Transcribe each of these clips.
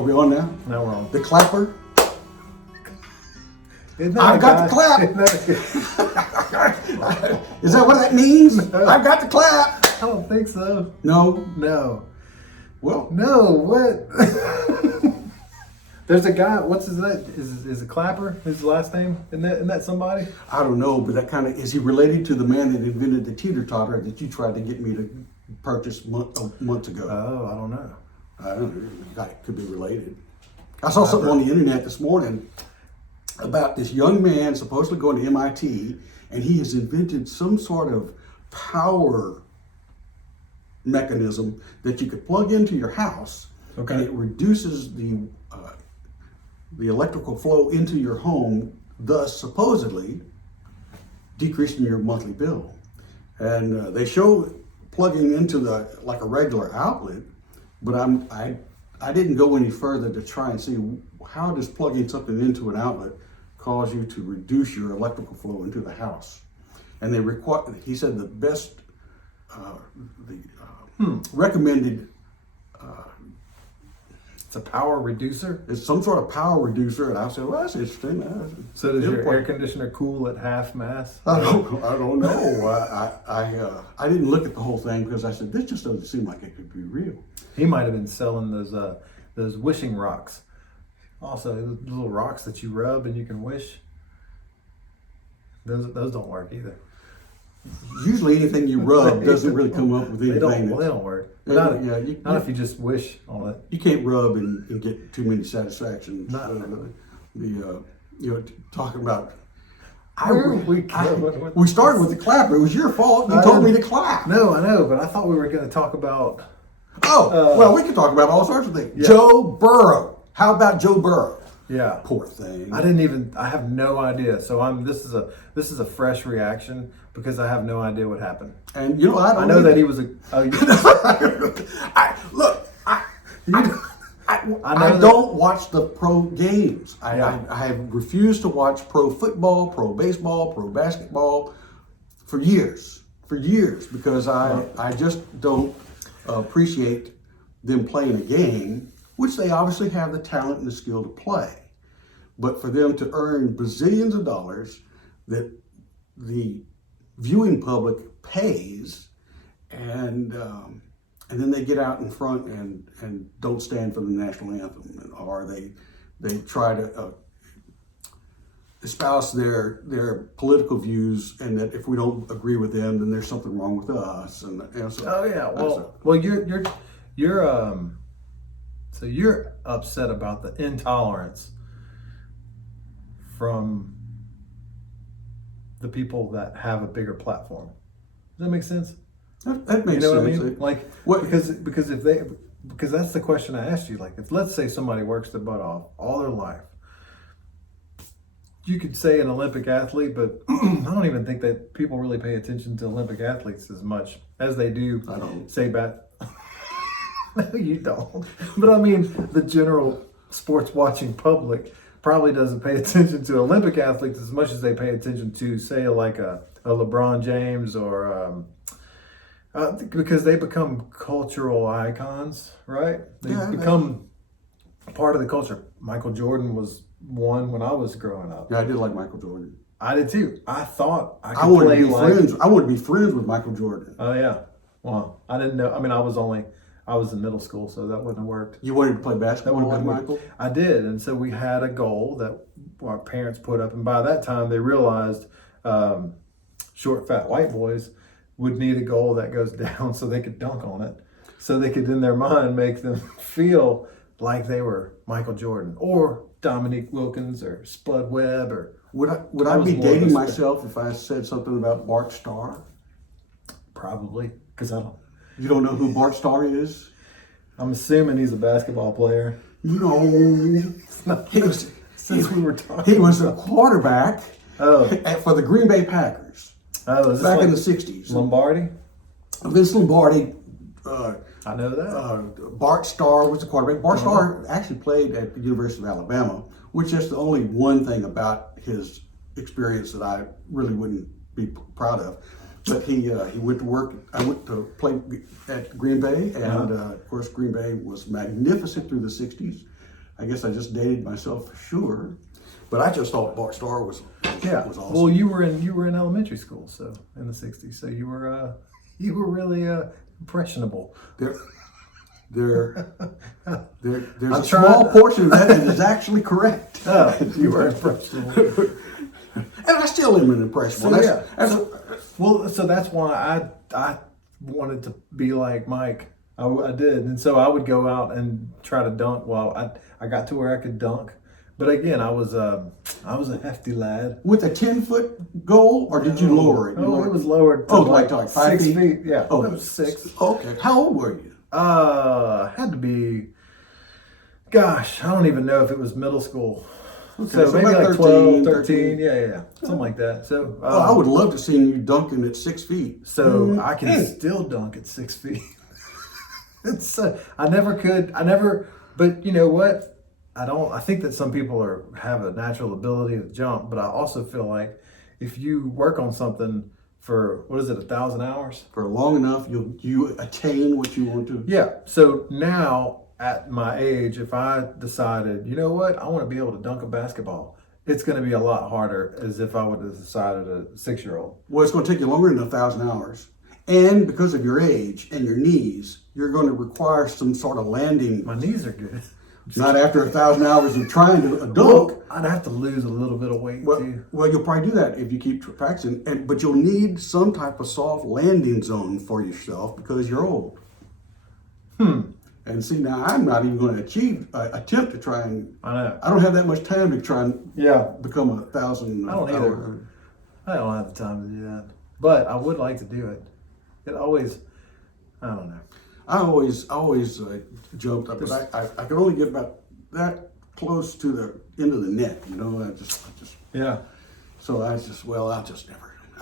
Are we on now? Now we're on. The clapper. Isn't that I've a got guy? the clap. Isn't that a- Is that what that means? No. I've got the clap. I don't think so. No. No. Well, No, what? There's a guy, what's his name? Is it Clapper? His last name? Isn't that somebody? I don't know, but that kind of, is he related to the man that invented the teeter-totter that you tried to get me to purchase months ago? Oh, I don't know. I don't know. It could be related. I saw something on the internet this morning about this young man supposedly going to MIT, and he has invented some sort of power mechanism that you could plug into your house, Okay. and it reduces the electrical flow into your home, thus supposedly decreasing your monthly bill. And they show plugging into like a regular outlet, but I didn't go any further to try and see how does plugging something into an outlet cause you to reduce your electrical flow into the house. And they he said the best, recommended It's a power reducer. is some sort of power reducer. And I said, well, that's interesting. So does your air conditioner cool at half mass? I don't know. I didn't look at the whole thing because I said, this just doesn't seem like it could be real. He might have been selling those wishing rocks. Also, the little rocks that you rub and you can wish. Those don't work either. Usually anything you rub doesn't really come up with They anything. don't work. Yeah, Not if you just wish on it. You can't rub and get too many satisfactions. No. Talking about. We started with the clapper. It was your fault. You told me to clap. No, I know, but I thought we were going to talk about. Well, we can talk about all sorts of things. Yeah. Joe Burrow. How about Joe Burrow? Yeah. Poor thing. I have no idea. So this is a fresh reaction because I have no idea what happened. And you know, I know that he was a. I don't watch the pro games. I have refused to watch pro football, pro baseball, pro basketball for years because I just don't appreciate them playing a game, which they obviously have the talent and the skill to play. But for them to earn bazillions of dollars that the viewing public pays, and then they get out in front and don't stand for the national anthem, or they try to espouse their political views, and that if we don't agree with them, then there's something wrong with us. And so, Oh yeah, so you're upset about the intolerance from the people that have a bigger platform. Does that make sense? that makes You know sense. what I mean? Like, What- because that's the question I asked you. Like, if let's say somebody works their butt off all their life, you could say an Olympic athlete, but I don't even think that people really pay attention to Olympic athletes as much as they do. I don't. Say No, you don't. But I mean, the general sports watching public probably doesn't pay attention to Olympic athletes as much as they pay attention to, say, like a LeBron James or because they become cultural icons, right? They become part of the culture. Michael Jordan was one when I was growing up. Yeah, I did like Michael Jordan. I did too. I thought I could I wanted play to be like. friends. I wanted to be friends with Michael Jordan. Oh yeah. Well, I didn't know. I mean, I was in middle school, so that wouldn't have worked. You wanted to play basketball like been Michael? I did, and so we had a goal that our parents put up, and by that time they realized short, fat white boys would need a goal that goes down so they could dunk on it, so they could in their mind make them feel like they were Michael Jordan or Dominique Wilkins or Spud Webb or. Would I be dating myself if I said something about Bart Starr? Probably, because I don't. You don't know who Bart Starr is? I'm assuming he's a basketball player. No. He was. Since we were talking, He was a quarterback for the Green Bay Packers is this back like in the 60s. Lombardi? Vince Lombardi. I know that. Bart Starr was the quarterback. Bart Starr actually played at the University of Alabama, which is the only one thing about his experience that I really wouldn't be proud of. But he went to work. I went to play at Green Bay, and of course Green Bay was magnificent through the 60s. I guess I just dated myself for sure. But I just thought Bart Starr was awesome. Well, you were in elementary school, so in the '60s, so you were really impressionable. There's a small portion of that is actually correct. Oh, you were impressionable. And I still am an impressionable. So that's why I wanted to be like Mike. I did, and so I would go out and try to dunk. Well, I got to where I could dunk, but again, I was a hefty lad. With a 10-foot goal, or did you lower it? It was lowered to like 5 6 feet? feet. Yeah, Oh, it was 6. Okay. How old were you? Had to be. Gosh, I don't even know if it was middle school. Okay, So maybe about like 12, 13, yeah, something like that. So I would love to see you dunking at 6 feet. So I can still dunk at 6 feet. It's I never. But you know what? I think that some people have a natural ability to jump, but I also feel like if you work on something for 1,000 hours For long enough, you attain what you want to. Yeah. So now at my age, if I decided, you know what, I want to be able to dunk a basketball, it's going to be a lot harder as if I would have decided a 6-year-old. Well, it's going to take you longer than 1,000 hours. And because of your age and your knees, you're going to require some sort of landing. My knees are good. Not after 1,000 hours of trying to dunk. Well, I'd have to lose a little bit of weight too. Well, you'll probably do that if you keep practicing. But you'll need some type of soft landing zone for yourself because you're old. And see, now I'm not even going to attempt to try and. I know. I don't have that much time to try and become 1,000. I don't either. I don't have the time to do that. But I would like to do it. It always, I don't know. I always jumped up, but I could only get about that close to the end of the net, you know. I just Yeah. So I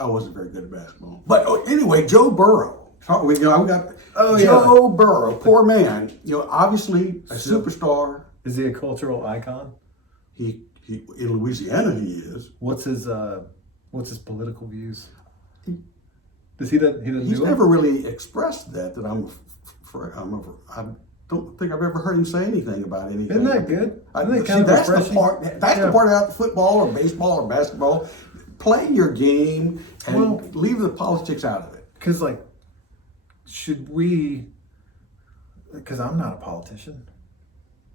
wasn't very good at basketball. But anyway, Joe Burrow. We got Joe Burrow, poor man. You know, obviously a superstar. Is he a cultural icon? He in Louisiana he is. What's his political views? He doesn't He's do never really expressed that I don't think I've ever heard him say anything about anything. Isn't that good? That's the part. That's the part about football or baseball or basketball. Play your game and leave the politics out of it. Because should we? Because I'm not a politician.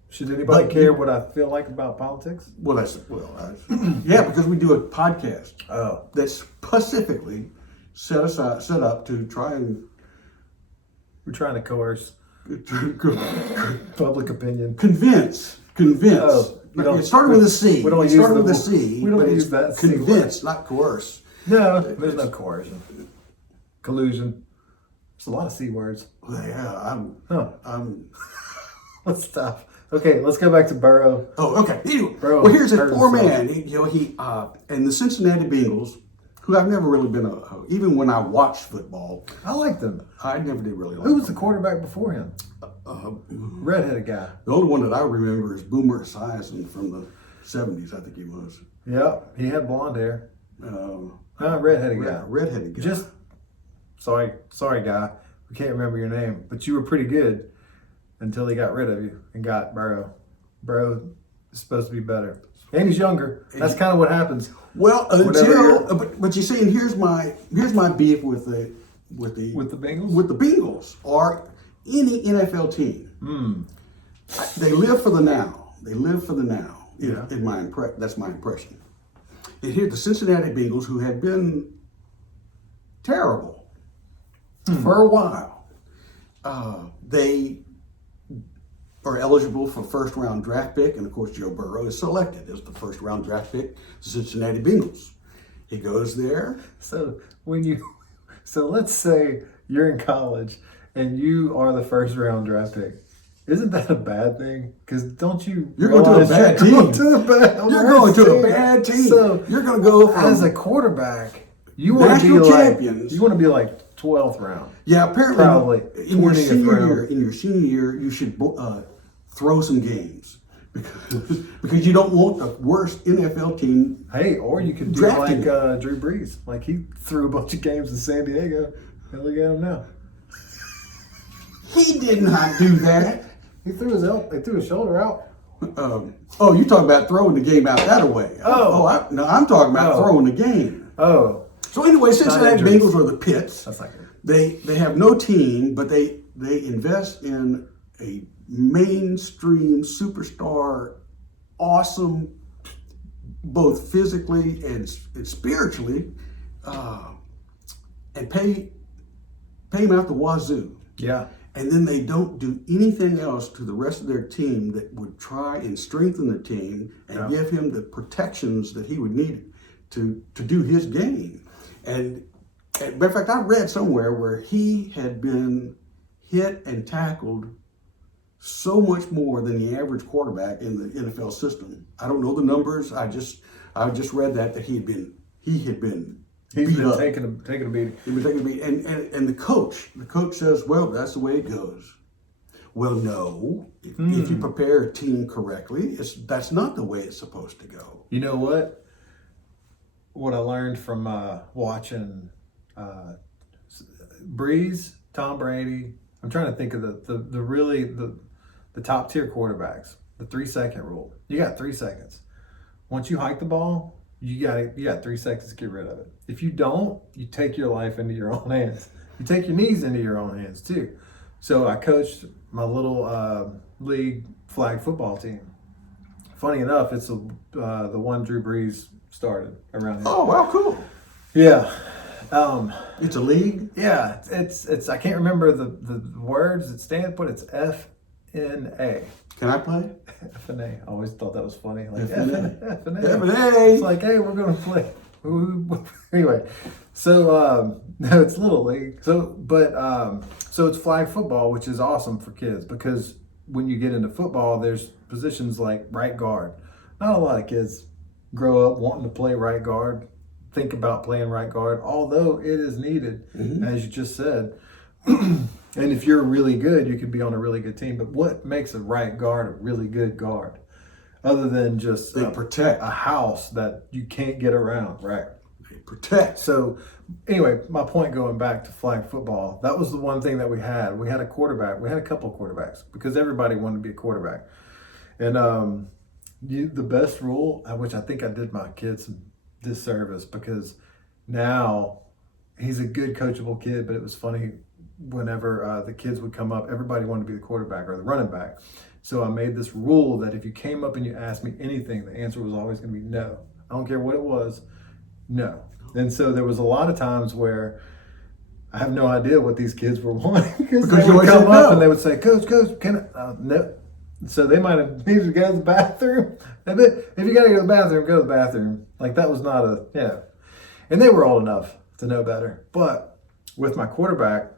Should anybody care what I feel like about politics? Yeah, because we do a podcast. Oh, that's specifically set up to try and. We're trying to coerce public opinion. Convince. Oh, it started with a C. We don't started with a C. We don't use that. Convince, not coerce. No, there's no coercion. Collusion. There's a lot of C words. Well, yeah, I'm. Let's stop. Okay, let's go back to Burrow. Oh, okay. Anyway, Burrow here's a poor man. He and the Cincinnati Bengals, who I've never really been even when I watched football. I liked them. I never did really like Who was the quarterback before him? Redheaded guy. The only one that I remember is Boomer Esiason from the 70s, I think he was. Yeah, he had blonde hair. Redheaded guy. Redheaded guy. Just, sorry guy, we can't remember your name, but you were pretty good until he got rid of you and got Burrow. Burrow is supposed to be better. And he's younger. That's kind of what happens. Well, but you see, and here's my beef with the Bengals? With the Bengals or any NFL team. They live for the now. They live for the now. Yeah. That's my impression. And here the Cincinnati Bengals, who had been terrible for a while, they are eligible for first-round draft pick, and of course Joe Burrow is selected as the first-round draft pick, the Cincinnati Bengals. He goes there. So let's say you're in college and you are the first-round draft pick. Isn't that a bad thing? Because don't you? You're going to a bad team. You're going to a bad team. So you're going to go from as a quarterback. You want to be champions. You want to be like 12th round. Yeah, apparently. Probably in your senior year, you should throw some games because you don't want the worst NFL team. Hey, or you could do like Drew Brees. Like he threw a bunch of games in San Diego. And look at him now. He did not do that. He threw his shoulder out. Oh, you talking about throwing the game out that way? No, I'm talking about throwing the game. Oh, So anyway, Cincinnati injuries. Bengals are the Pits. that's not good. They have no team, but they invest in a mainstream superstar, awesome, both physically and spiritually, and pay him out the wazoo. Yeah. And then they don't do anything else to the rest of their team that would try and strengthen the team and give him the protections that he would need to do his game. And matter of fact, I read somewhere where he had been hit and tackled so much more than the average quarterback in the NFL system. I don't know the numbers. I just read that he had been He's beat been up. taking a beating. He was taking a beat. And the coach says, well, that's the way it goes. Well, no. If you prepare a team correctly, that's not the way it's supposed to go. You know what? What I learned from watching Breeze, Tom Brady. I'm trying to think of the top tier quarterbacks. The 3-second rule. You got 3 seconds. Once you hike the ball, you got 3 seconds to get rid of it. If you don't, you take your life into your own hands. You take your knees into your own hands too. So I coached my little league flag football team. Funny enough, it's the one Drew Brees started around here. Oh, wow, cool. Yeah. It's a league? Yeah, it's I can't remember the words it stands, but it's FNA. Can I play? FNA. I always thought that was funny. Like FNA. FNA. FNA. It's like, hey, we're gonna play. Anyway, so no, it's little league. So it's flag football, which is awesome for kids because when you get into football, there's positions like right guard. Not a lot of kids grow up wanting to play right guard, think about playing right guard, although it is needed, as you just said. And if you're really good, you could be on a really good team. But what makes a right guard a really good guard? Other than just They protect. a house that you can't get around, right? They protect. So anyway, my point going back to flag football, that was the one thing that we had. We had a quarterback. We had a couple of quarterbacks because everybody wanted to be a quarterback. And the best rule, which I think I did my kids some disservice because now he's a good coachable kid, but it was funny whenever the kids would come up, everybody wanted to be the quarterback or the running back. So I made this rule that if you came up and you asked me anything, the answer was always going to be no. I don't care what it was, no. And so there was a lot of times where I have no idea what these kids were wanting because they would come up and they would say, Coach, can I? No. So they might have needed to go to the bathroom. If you got to go to the bathroom, go to the bathroom. Like that was not and they were old enough to know better. But with my quarterback,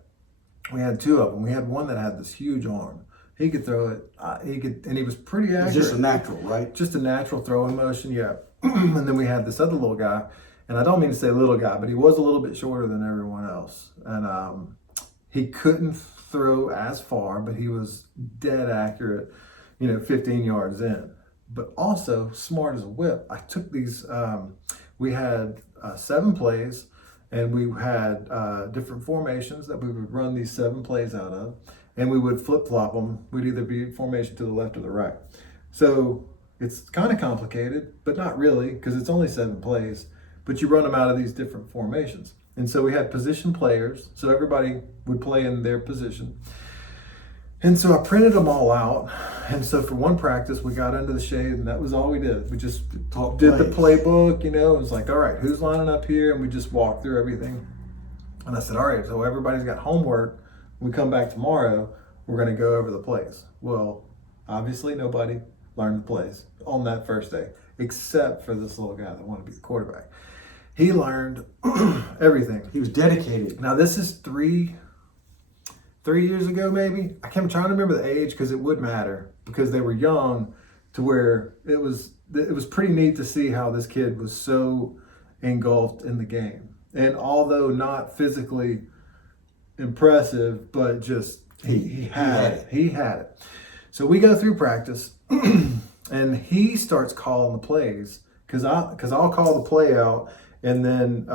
we had two of them. We had one that had this huge arm. He could throw it. And he was pretty accurate. It's just a natural, right? Just a natural throwing motion, yeah. And then we had this other little guy, and I don't mean to say little guy, but he was a little bit shorter than everyone else. And he couldn't throw as far, but he was dead accurate, 15 yards in. But also smart as a whip. I took these, we had 7 plays, and we had different formations that we would run these 7 plays out of. And we would flip-flop them. We'd either be formation to the left or the right. So it's kind of complicated, but not really, because it's only 7 plays. But you run them out of these different formations. And so we had position players, so everybody would play in their position. And so I printed them all out. And so for one practice, we got under the shade, and that was all we did. We just did the playbook, It was like, all right, who's lining up here? And we just walked through everything. And I said, all right, so everybody's got homework. We come back tomorrow, we're going to go over the plays. Well, obviously nobody learned the plays on that first day, except for this little guy that wanted to be the quarterback. He learned everything. He was dedicated. Now this is 3 years ago, maybe. I'm trying to remember the age because it would matter because they were young to where it was pretty neat to see how this kid was so engulfed in the game. And although not physically impressive, but just he had it. So we go through practice and he starts calling the plays because I'll call the play out and then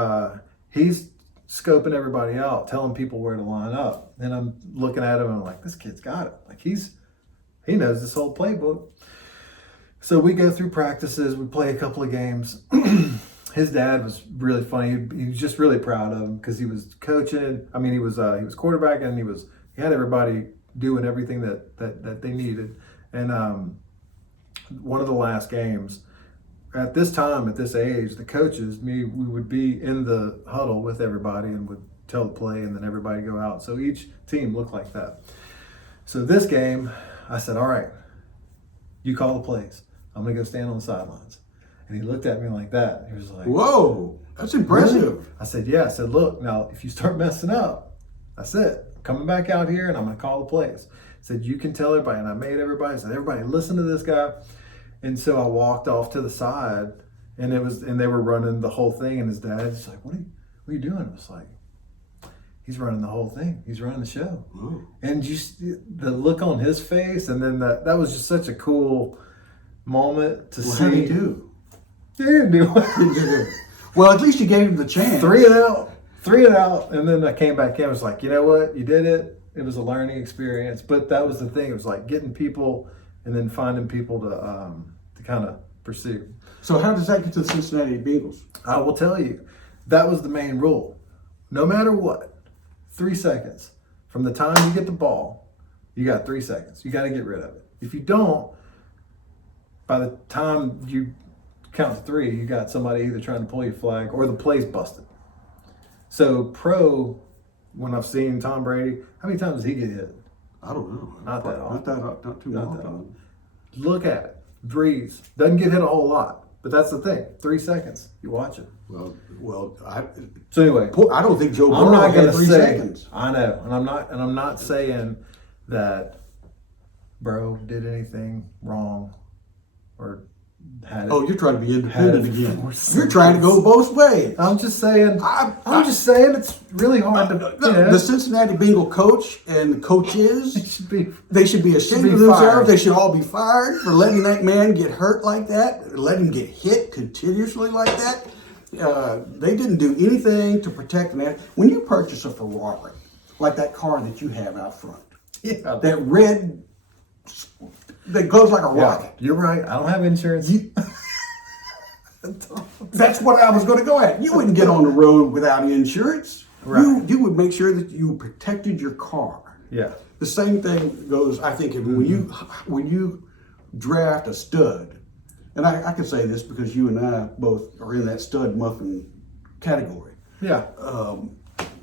he's scoping everybody out, telling people where to line up. And I'm looking at him and I'm like, this kid's got it. Like he knows this whole playbook. So we go through practices, we play a couple of games. His dad was really funny. He was just really proud of him because he was coaching. I mean, he was quarterbacking, and he had everybody doing everything that they needed. And one of the last games, at this time, at this age, the coaches, we would be in the huddle with everybody and would tell the play, and then everybody go out. So each team looked like that. So this game, I said, all right, you call the plays. I'm going to go stand on the sidelines. And he looked at me like that. He was like, Whoa, that's impressive. really? I said, yeah. I said, look, now, if you start messing up, that's it. I'm coming back out here, and I'm going to call the plays. I said, you can tell everybody. And I made everybody, I said, everybody, listen to this guy. And so I walked off to the side, and they were running the whole thing. And his dad's like, what are you doing? I was like, he's running the whole thing. He's running the show. Ooh. And the look on his face, and then that was just such a cool moment to see. How did he do? He didn't do it. Well, at least you gave him the chance. Three and out. And then I came back in. I was like, you know what? You did it. It was a learning experience. But that was the thing. It was like getting people and then finding people to kind of pursue. So how does that get to the Cincinnati Bengals? I will tell you, that was the main rule. No matter what, 3 seconds. From the time you get the ball, you got 3 seconds. You got to get rid of it. If you don't, by the time you count to 3, you got somebody either trying to pull your flag or the play's busted. So pro, when I've seen Tom Brady, how many times does he get hit? I don't know. Not that often. Not too Not often. that often. Look at it. Breeze. Doesn't get hit a whole lot. But that's the thing. 3 seconds. You watch it. Well, So anyway, I don't think Joe I'm Burrow not had gonna 3 say. seconds. I know, and I'm not saying that Bro did anything wrong or had it. Oh, you're trying to be independent Had it again. forced. You're trying to go both ways. I'm just saying. I- I'm just saying it's really hard to. The Cincinnati Bengal coach and the it coaches, should be. they should be ashamed be of themselves. fired. They should all be fired for letting that man get hurt like that, let him get hit continuously like that. They didn't do anything to protect that. When you purchase a Ferrari, like that car that you have out front, Yeah. that red that goes like a Yeah, rocket. you're right. I don't have insurance. That's what I was going to go at. You wouldn't get on the road without insurance. Right. You would make sure that you protected your car. Yeah. The same thing goes, I think, when you draft a stud, and I can say this because you and I both are in that stud muffin category. Yeah.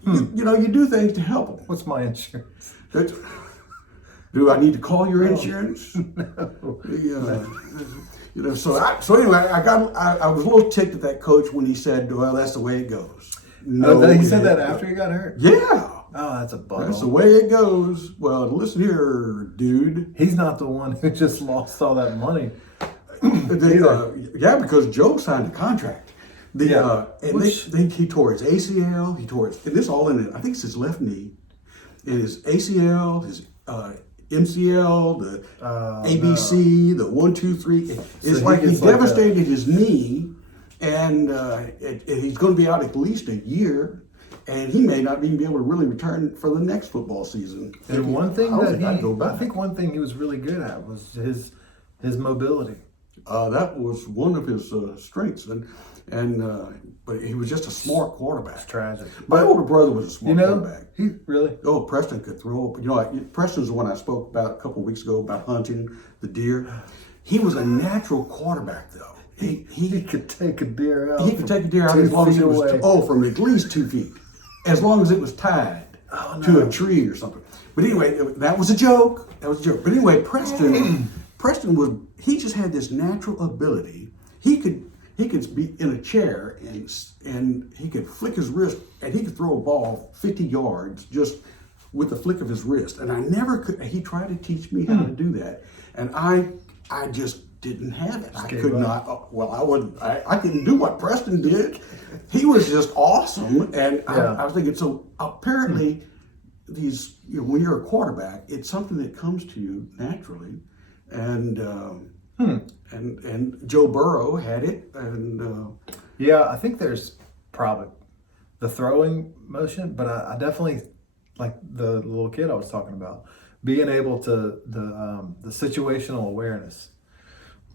You do things to help them. What's my insurance? Do I need to call your insurance? No. So anyway, I was a little ticked at that coach when he said, "Well, that's the way it goes." No, he said that after he got hurt. Yeah. Oh, that's a bummer. That's the way it goes. Well, listen here, dude. He's not the one who just lost all that money. Yeah, because Joe signed a contract. And Which- he tore his ACL. And this all in it. I think it's his left knee, and his ACL, his MCL, the ABC, the 1, 2, 3. It's he like he gets like devastated his knee, and he's going to be out at least a year. And he may not even be able to really return for the next football season. And one thing I I think one thing he was really good at was his mobility. That was one of his strengths, but he was just a smart quarterback. It's tragic. My older brother was a smart quarterback. He really. Oh, Preston could throw. Preston's the one I spoke about a couple of weeks ago about hunting the deer. He was a natural quarterback, though. He could take a deer out. He could take a deer out as long as it was from at least 2 feet, as long as it was tied to a tree or something. But anyway, that was a joke. But anyway, Preston he just had this natural ability. He could be in a chair and he could flick his wrist and he could throw a ball 50 yards just with the flick of his wrist. And I never could. He tried to teach me how to do that, and I just didn't have it. I could not. Well, I wouldn't. I couldn't do what Preston did. He was just awesome, and I was thinking. So apparently, when you're a quarterback, it's something that comes to you naturally, and Joe Burrow had it, and yeah, I think there's probably the throwing motion, but I definitely like the little kid I was talking about, being able to the situational awareness.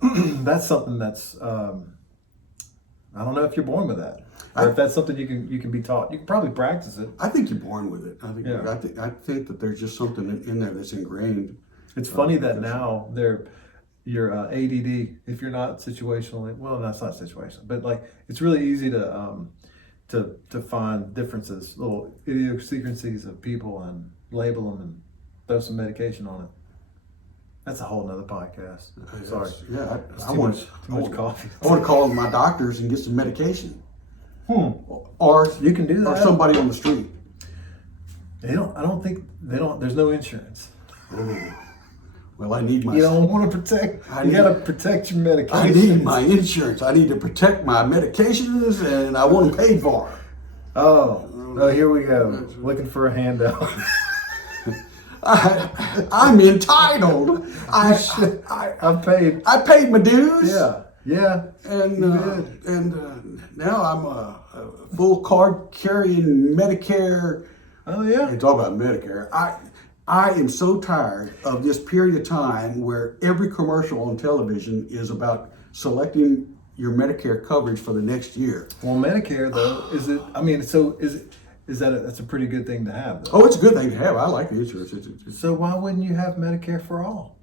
that's something that's I don't know if you're born with that, or if that's something you can be taught. You can probably practice it. I think you're born with it. Yeah. I think that there's just something in there that's ingrained. It's funny that now your ADD, if you're not situationally, well, that's not situational, but like it's really easy to find differences, little idiosyncrasies of people, and label them and throw some medication on it. That's a whole nother podcast. Sorry. Yeah, I Too want much coffee. I want to call my doctors and get some medication, Hmm. or You can do that. or somebody on the street. They don't. I don't think they don't. There's no insurance. Well, I need my. You don't want to protect. You got to protect your medication. I need my insurance. I need to protect my medications, and I want them paid for. Oh, here we go. Looking for a handout. I'm entitled. I've paid. I paid my dues. Yeah. And now I'm a full card carrying Medicare. Oh yeah. And talk about Medicare. I am so tired of this period of time where every commercial on television is about selecting your Medicare coverage for the next year. Well, Medicare though, is it? I mean, so is that that's a pretty good thing to have though? Oh, it's a good thing to have. I like the insurance. So why wouldn't you have Medicare for all?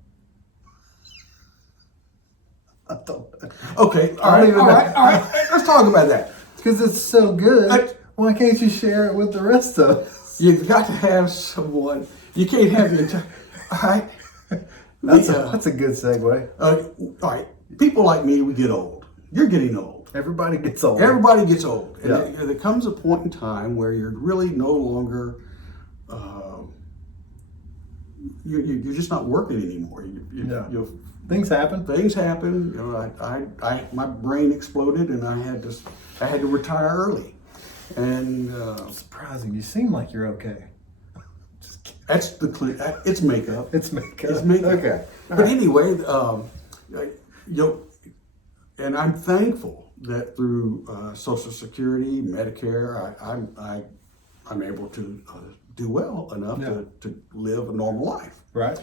I don't. Okay, all I right, don't even all know. right, all right. Let's talk about that. Because it's so good. I- Why can't you share it with the rest of us? You've got to have someone. You can't have the entire. All right. That's a good segue. All right. People like me, we get old. You're getting old. Everybody gets old. Everybody gets old. And Yeah. there comes a point in time where you're really no longer. You're just not working anymore. Yeah. You Things happen. things happen. You know, I my brain exploded, and I had to retire early, and Surprising. You seem like you're okay. Just kidding. that's it's makeup. It's makeup. It's makeup. Okay. But anyway, you know, and I'm thankful that through Social Security, Medicare, I'm able to do well enough to live a normal life. Right.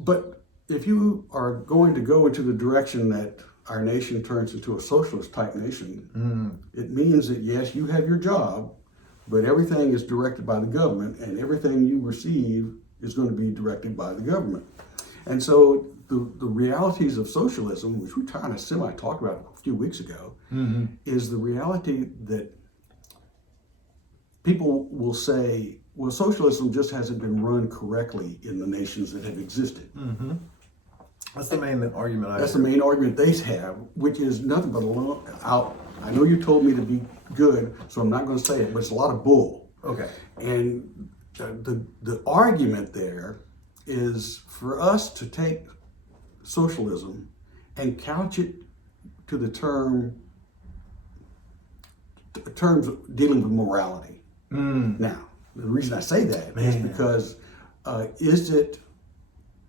But if you are going to go into the direction that our nation turns into a socialist type nation, it means that yes, you have your job, but everything is directed by the government, and everything you receive is going to be directed by the government. And so the realities of socialism, which we kind of semi-talked about a few weeks ago, is the reality that people will say, well, socialism just hasn't been run correctly in the nations that have existed. That's the main argument. That's the main argument they have, which is nothing but I know you told me to be good, so I'm not going to say it, but it's a lot of bull. Okay. And the argument there is for us to take socialism and couch it to the terms dealing with morality. Now, the reason I say that is because is it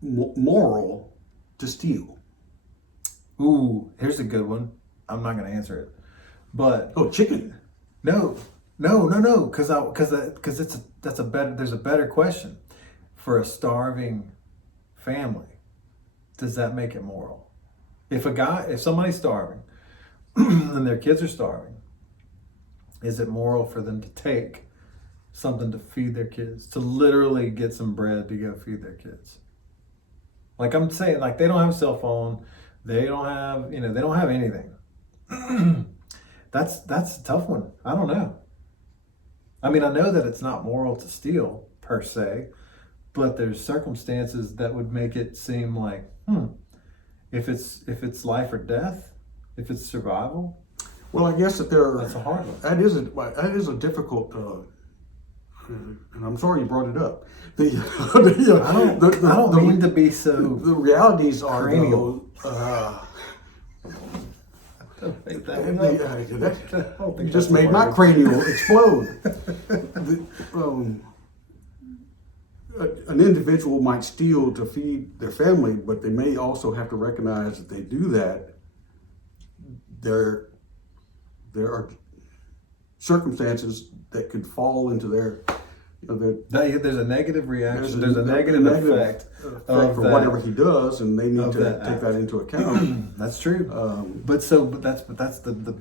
moral to steal? Ooh, here's a good one. I'm not going to answer it, but Oh, chicken. no, because there's a better question. For a starving family, does that make it moral? If somebody's starving and their kids are starving, is it moral for them to take something to feed their kids, to literally get some bread to go feed their kids? Like I'm saying, like they don't have a cell phone, they don't have, they don't have anything. That's a tough one. I don't know. I mean, I know that it's not moral to steal per se, but there's circumstances that would make it seem like, if it's life or death, if it's survival. Well, I guess that That's a hard one. That is a difficult. And I'm sorry you brought it up. I don't mean to be so. The realities are cranial. though, Make that one up. you just made my cranial explode. An individual might steal to feed their family, but they may also have to recognize that they do that. There are circumstances that could fall into their There's a negative reaction. There's a negative effect of for that, whatever he does, and they need to that take act. that into account. That's true. But that's the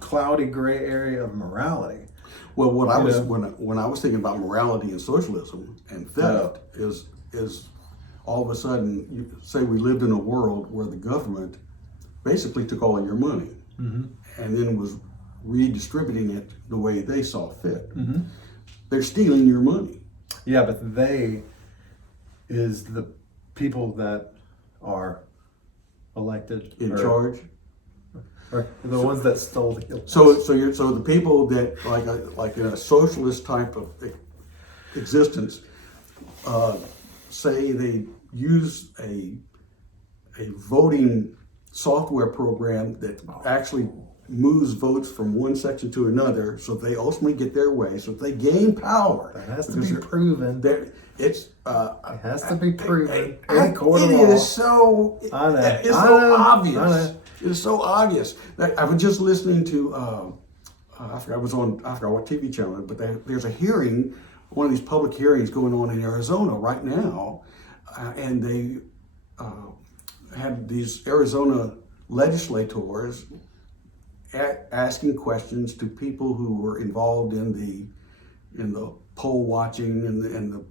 cloudy gray area of morality. Well, what I was know? when I was thinking about morality and socialism and theft is all of a sudden, you say we lived in a world where the government basically took all of your money and then was redistributing it the way they saw fit. They're stealing your money. Yeah, but they is the people that are elected In charge. or the ones that stole the So the people that like in a socialist type of existence, say they use a voting software program that actually moves votes from one section to another, so they ultimately get their way, so they gain power. That has to be proven. It has to be proven in court of law. It is so. I know. It's I so know. obvious. I know. It's so obvious that I was just listening to. I forgot what TV channel, but there's a hearing, one of these public hearings going on in Arizona right now, and they had these Arizona legislators asking questions to people who were involved in the poll watching and the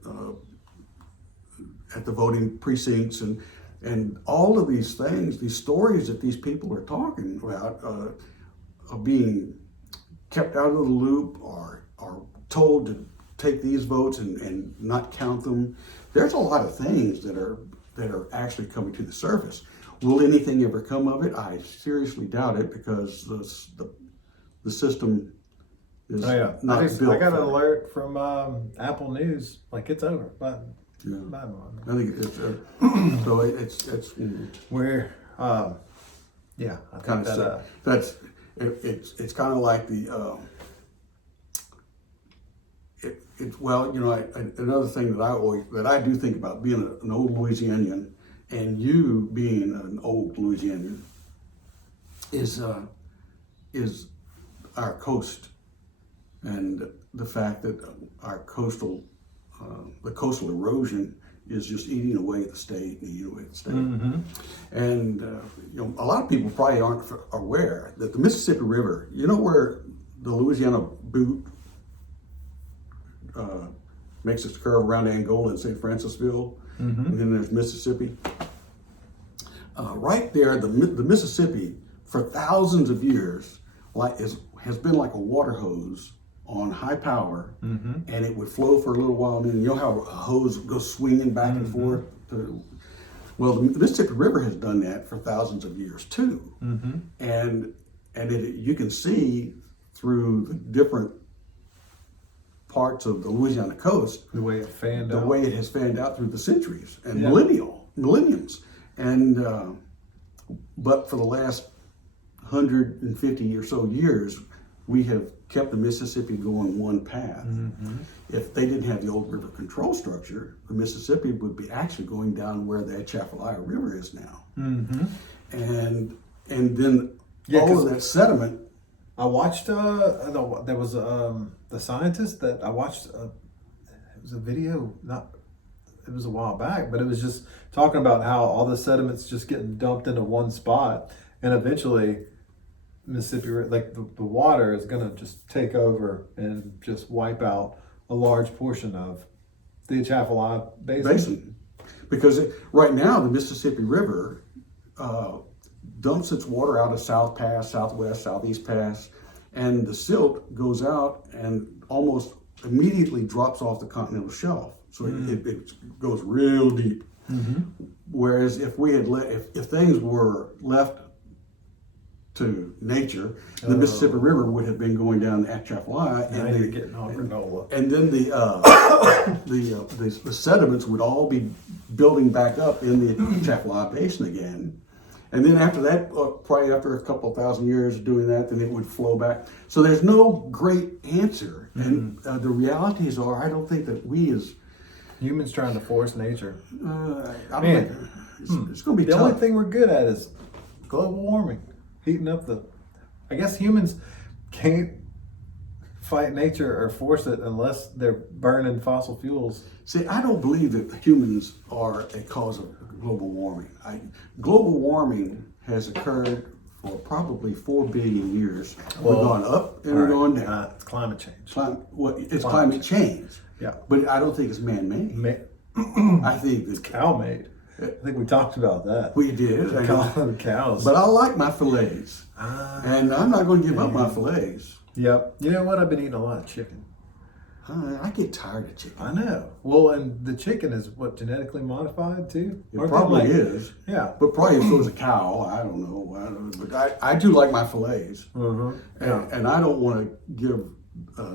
at the voting precincts and all of these things, these stories that these people are talking about are being kept out of the loop or are told to take these votes and not count them. There's a lot of things that are actually coming to the surface. Will anything ever come of it? I seriously doubt it, because the system is not built. I got an for it. alert from Apple News, like it's over. But Yeah. I don't know. I think it's so it's Where, yeah, I think kind of that, it's kind of like the well, another thing that I do think about, being an old Louisianian, and you being an old Louisianian, is our coast, and the fact that our the coastal erosion is just eating away at the state and eating away at the state. And a lot of people probably aren't aware that the Mississippi River, where the Louisiana Boot makes its curve around Angola and St. Francisville, and then there's Mississippi. Right there, the Mississippi, for thousands of years, has been like a water hose on high power, and it would flow for a little while, and then you know how a hose goes swinging back and forth. Well, the Mississippi River has done that for thousands of years too, and you can see through the different parts of the Louisiana coast the way it fanned out. the way it has fanned out through the centuries and millenniums, and but for the last 150 or so years, we have kept the Mississippi going one path. If they didn't have the old river control structure, the Mississippi would be actually going down where the Atchafalaya River is now, and then all of that sediment. I watched there was the scientist that I watched. It was a video, it was a while back, but it was just talking about how all the sediments just getting dumped into one spot, and eventually Mississippi, like the water is gonna just take over and just wipe out a large portion of the Atchafalaya Basin. Because right now the Mississippi River dumps its water out of South Pass, Southwest, Southeast Pass, and the silt goes out and almost immediately drops off the continental shelf. So it goes real deep. Whereas if we had if things were left to nature, the Mississippi River would have been going down the Atchafalaya, And you're getting all granola. and then the sediments would all be building back up in the Atchafalaya Basin again. And then after that, probably after a couple of thousand years of doing that, then it would flow back. So there's no great answer. And the realities are, I don't think that we as Humans trying to force nature. I don't think it's going to be The tough. only thing we're good at is global warming, heating up I guess humans can't fight nature or force it unless they're burning fossil fuels. See, I don't believe that humans are a cause of global warming. Global warming has occurred for probably 4 billion years. We're going up and we're going down. It's climate change. It's climate change. Yeah. But I don't think it's man-made. I think it's Cow-made. I think we talked about that. We did. The cows. But I like my fillets. And I'm not going to give up my fillets. Yep. You know what? I've been eating a lot of chicken. I get tired of chicken. I know. Well, and the chicken is what, genetically modified too? It probably is. Yeah. But probably so is a cow. I don't know. But I do like my fillets. And I don't want to give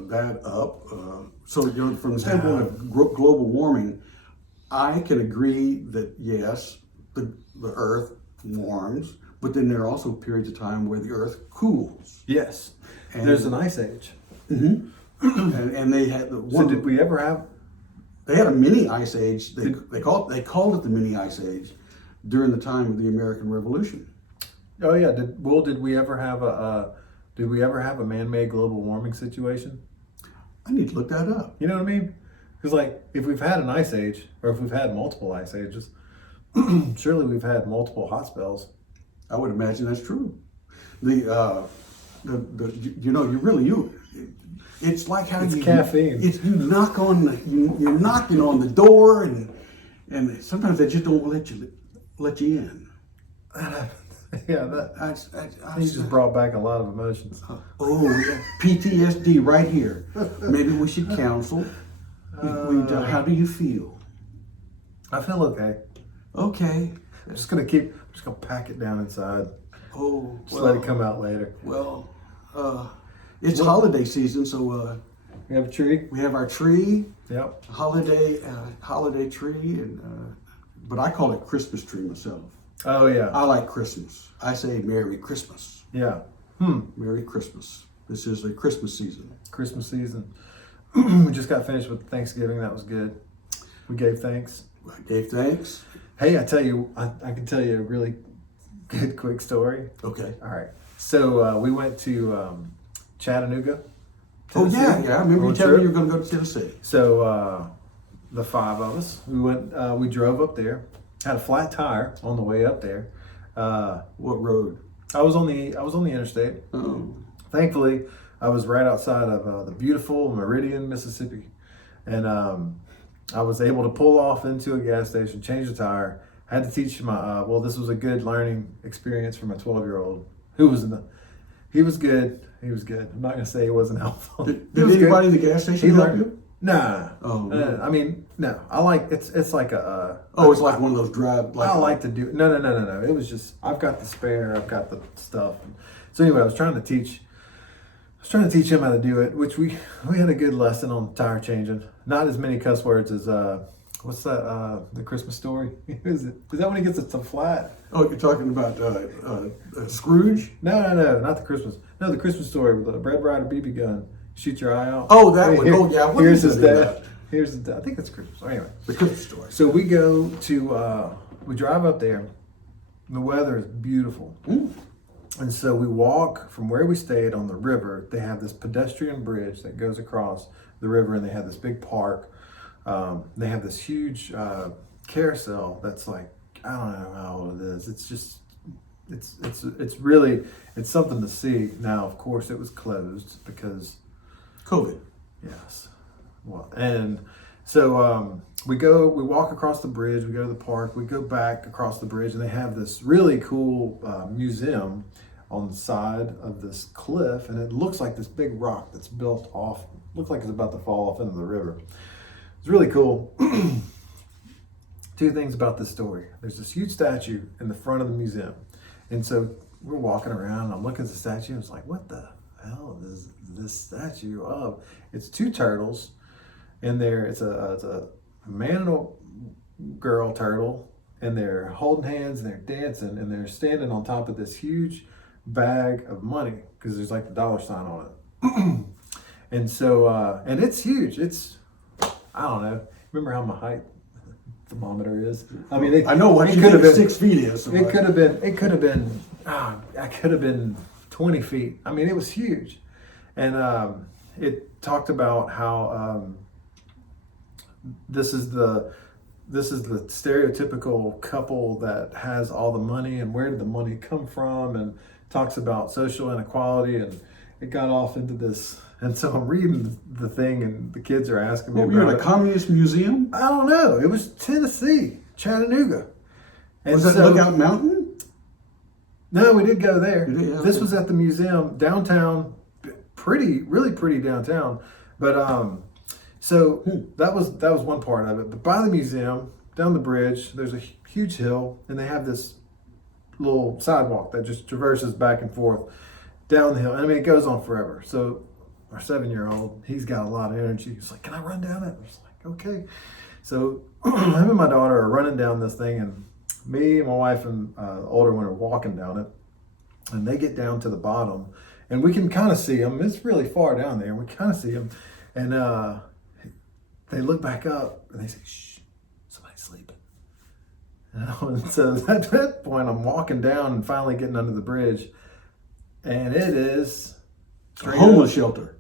that up. So, from the standpoint of global warming, I can agree that yes, the earth warms, but then there are also periods of time where the earth cools. Yes. And there's an ice age. And they had did we ever have? They had a mini ice age. They called it the mini ice age during the time of the American Revolution. Oh yeah. Did we ever have a man-made global warming situation? I need to look that up. You know what I mean? Because like if we've had an ice age, or if we've had multiple ice ages, surely we've had multiple hot spells. I would imagine that's true. It's like how it's caffeine. You're knocking on the door, and sometimes they just don't let you in. Yeah, you just brought back a lot of emotions. Yeah. PTSD right here. Maybe we should counsel. How do you feel? I feel okay. Okay. I'm just gonna pack it down inside. Let it come out later. Well, it's holiday season, so we have a tree. We have our tree. Yep. Holiday tree, but I call it Christmas tree myself. Oh yeah. I like Christmas. I say Merry Christmas. Yeah. Merry Christmas. This is a Christmas season. Christmas season. We just got finished with Thanksgiving. That was good. We gave thanks. I gave thanks. Hey, I tell you, I can tell you a really good quick story. Okay. All right. So we went to Chattanooga. Tennessee. Oh yeah. I remember you telling me you were going to go to Tennessee. So the 5 of us, we went. We drove up there. Had a flat tire on the way up there. What road? I was on the interstate. Oh. Thankfully, I was right outside of the beautiful Meridian, Mississippi, and I was able to pull off into a gas station, change the tire. I had to teach my. This was a good learning experience for my 12-year-old, who was he was good. He was good. I'm not gonna say he wasn't helpful. Did anybody in the gas station help you? Nah. Oh. I mean, no. I like it's like a. It's like one of those drive. I like to do. No. It was just I've got the spare. I've got the stuff. So anyway, I was trying to teach him how to do it, which we had a good lesson on tire changing. Not as many cuss words as what's that? The Christmas Story. Is that when he gets it so flat? Oh, you're talking about Scrooge? No, not the Christmas. No, the Christmas Story with the Red Ryder BB gun. Shoot your eye out. Oh, that one. Oh, yeah. What here's is his it dad. Here's his dad. I think it's Christmas. Anyway, the Christmas Story. So we go to we drive up there. The weather is beautiful. And so we walk from where we stayed on the river. They have this pedestrian bridge that goes across the river, and they have this big park. They have this huge carousel that's like, I don't know how old it is. It's just, it's really something to see. Now, of course, it was closed because COVID. Yes. Well, and so we walk across the bridge, we go to the park, we go back across the bridge, and they have this really cool museum on the side of this cliff, and it looks like this big rock that's built off, looks like it's about to fall off into the river. It's really cool. 2 things about this story. There's this huge statue in the front of the museum. And so we're walking around, and I'm looking at the statue, and I was like, what the hell is this statue of? It's 2 turtles in there. It's a man and a girl turtle, and they're holding hands, and they're dancing, and they're standing on top of this huge bag of money, because there's like the dollar sign on it. And so, and it's huge. It's, I don't know. Remember how my height thermometer is? I mean, I know what you could have been 6 feet is. It could have been 20 feet. I mean, it was huge. And it talked about how this is the stereotypical couple that has all the money, and where did the money come from, and talks about social inequality, and it got off into this. And so I'm reading the thing, and the kids are asking me What, were you about at a it. communist museum? I don't know. It was Tennessee, Chattanooga. And Was that so- Lookout Mountain? No, we did go there. You did, yeah, This okay. was at the museum downtown, really pretty downtown. But so that was one part of it. But by the museum, down the bridge, there's a huge hill, and they have this little sidewalk that just traverses back and forth down the hill. I mean, it goes on forever. So our 7-year-old, he's got a lot of energy. He's like, "Can I run down it?" I was like, "Okay." So him and my daughter are running down this thing, and me, my wife, and the older one are walking down it. And they get down to the bottom, and we can kind of see them. It's really far down there, and we kind of see them. And they look back up, and they say, "Shh, somebody's sleeping." And so at that point, I'm walking down and finally getting under the bridge, and it is A homeless shelter.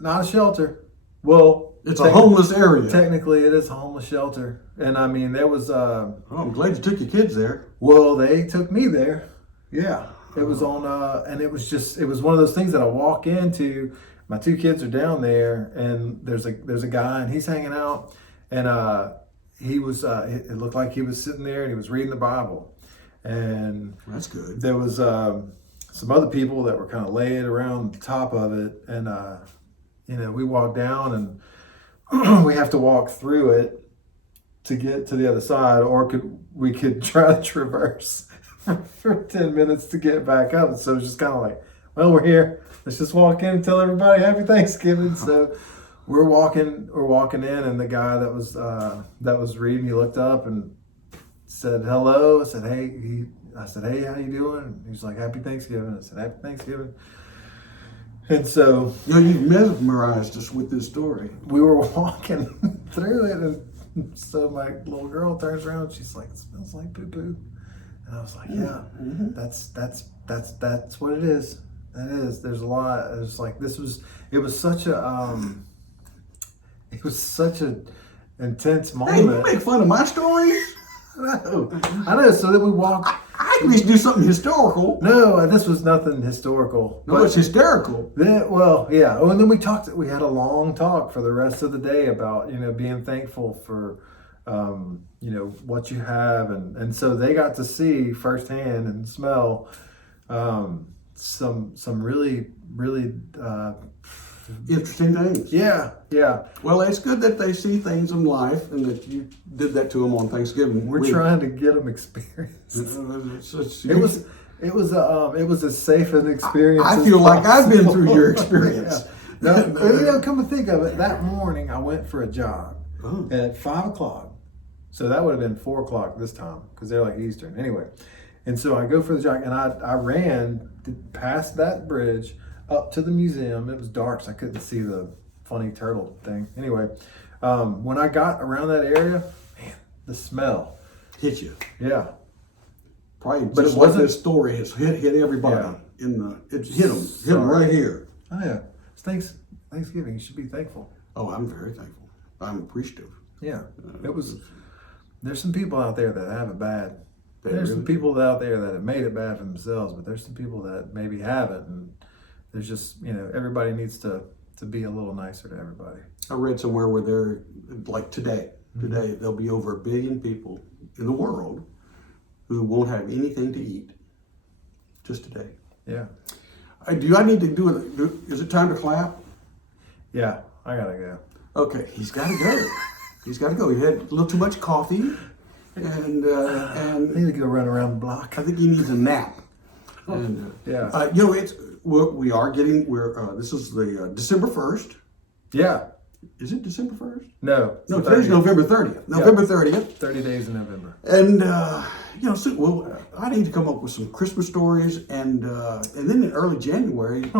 not a shelter. Well, It's a homeless area. Technically, it is a homeless shelter, and I mean there was. Oh, I'm glad you took your kids there. Well, they took me there. Yeah, it was on, and it was one of those things that I walk into. My 2 kids are down there, and there's a guy, and he's hanging out, and he was. It looked like he was sitting there, and he was reading the Bible, and That's good. there was some other people that were kind of laid around the top of it, and we walked down, and we have to walk through it to get to the other side, or we could try to traverse for 10 minutes to get back up. So it's just kind of like, well, we're here. Let's just walk in and tell everybody Happy Thanksgiving. So we're walking in, and the guy that was reading, he looked up and said hello. I said, hey. I said, "Hey, how you doing?" He's like, "Happy Thanksgiving." I said, "Happy Thanksgiving." And so You know, you've mesmerized us with this story. we were walking through it, and so my little girl turns around, she's like, "It smells like poo poo," and I was like, "Yeah, that's what it is. That is. There's a lot. It's like it was such a intense Hey, you moment." make fun of my stories? I know. So then we walked. I think we should do something historical. No, this was nothing historical. No, it's hysterical. Then, well, yeah. Oh, and then we had a long talk for the rest of the day about, being thankful for, what you have. And so they got to see firsthand and smell some really, really, Interesting things. yeah. Well, it's good that they see things in life and that you did that to them on Thanksgiving. We're trying to get them experience. It was as safe an experience. I as feel like I've been possible. through your experience. Yeah. Now, come to think of it, that morning I went for a jog Oh. at 5:00. So that would have been 4:00 this time because they're like Eastern anyway. And so I go for the jog, and I ran past that bridge up to the museum. It was dark, so I couldn't see the funny turtle thing. Anyway, when I got around that area, man, the smell. Hit you. Yeah. Probably But just it like wasn't- this story has hit everybody. Yeah. It hit them right here. Oh yeah. It's Thanksgiving. You should be thankful. Oh, I'm very thankful. I'm appreciative. Yeah. There's some people out there that have it bad. They There's some really- people out there that have made it bad for themselves, but there's some people that maybe haven't, and there's just, everybody needs to be a little nicer to everybody. I read somewhere where they're like today there'll be over 1 billion people in the world who won't have anything to eat just today. Yeah. Do I need to do it? Is it time to clap? Yeah. I gotta go. Okay, he's got to go. He's got to go. He had a little too much coffee, and I need to go run around the block. I think he needs a nap. And Yeah. this is the December 1st. Yeah. Is it December 1st? No. No, today's November 30th. November 30th. 30 days in November. And I need to come up with some Christmas stories, and then in early January,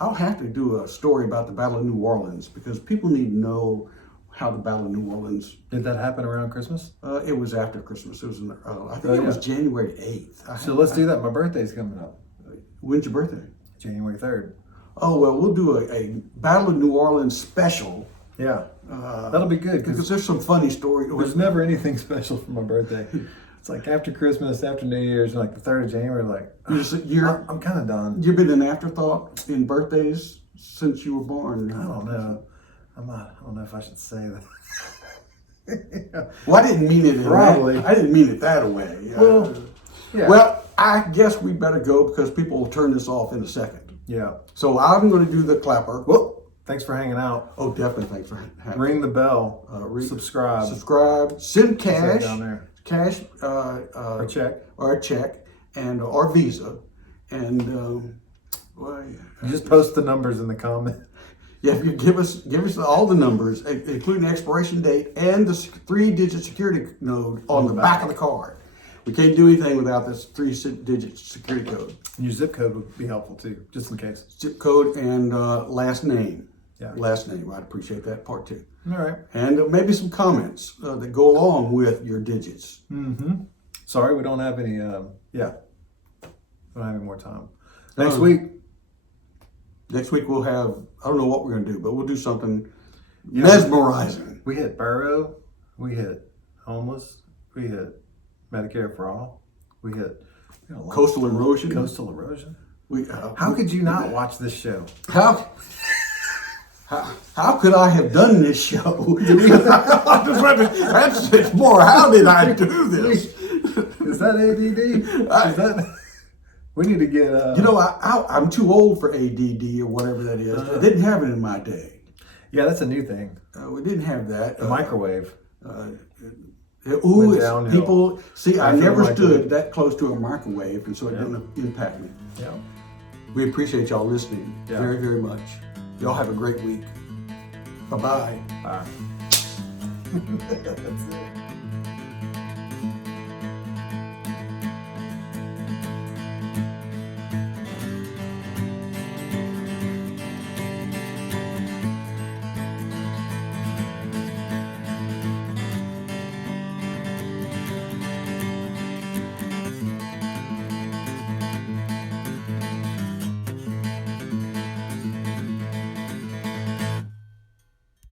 I'll have to do a story about the Battle of New Orleans because people need to know how the Battle of New Orleans. Did that happen around Christmas? It was after Christmas. It was I think it was January 8th. So let's do that. My birthday's coming up. When's your birthday? January 3rd. oh, well, we'll do a Battle of New Orleans special. Yeah, that'll be good Because there's some funny stories. there's never anything special for my birthday. It's like after Christmas, after New Year's, like the 3rd of January, like I'm kind of done. You've been an afterthought in birthdays since you were born. I don't know. I don't know if I should say that. Yeah. Well, I didn't mean it in Probably. I didn't mean it that way. Well, yeah. Well, I guess we better go because people will turn this off in a second. Yeah. So I'm going to do the clapper. Well, thanks for hanging out. Oh, definitely. Thanks for having me. Ring the bell. Subscribe. Subscribe. Send cash. Down there. Cash. Or check. Or a check, and or Visa, and well, Just post the numbers in the comment. yeah, if you give us all the numbers, including the expiration date and the 3-digit security code on the back of the card. We can't do anything without this 3-digit security code. And your zip code would be helpful too, just in case. Zip code and last name. Yeah. Last name. I'd appreciate that part too. All right. And maybe some comments that go along with your digits. Mm-hmm. Sorry, we don't have any. We don't have any more time. Next week. Next week we'll have. I don't know what we're going to do, but we'll do something mesmerizing. We hit borough. We hit homeless. We hit Medicare for all. We hit Coastal erosion. Coastal erosion. We, How could you not watch this show? How could I have done this show? It's more, how did I do this? Is that ADD? Is that? We need to get. I'm too old for ADD or whatever that is. I didn't have it in my day. Yeah, that's a new thing. We didn't have that. The microwave. Ooh, downhill. people see. I After the never microwave. stood that close to a microwave, and so it didn't impact me. Yeah. We appreciate y'all listening very, very much. Y'all have a great week. Bye-bye. Bye. That's it.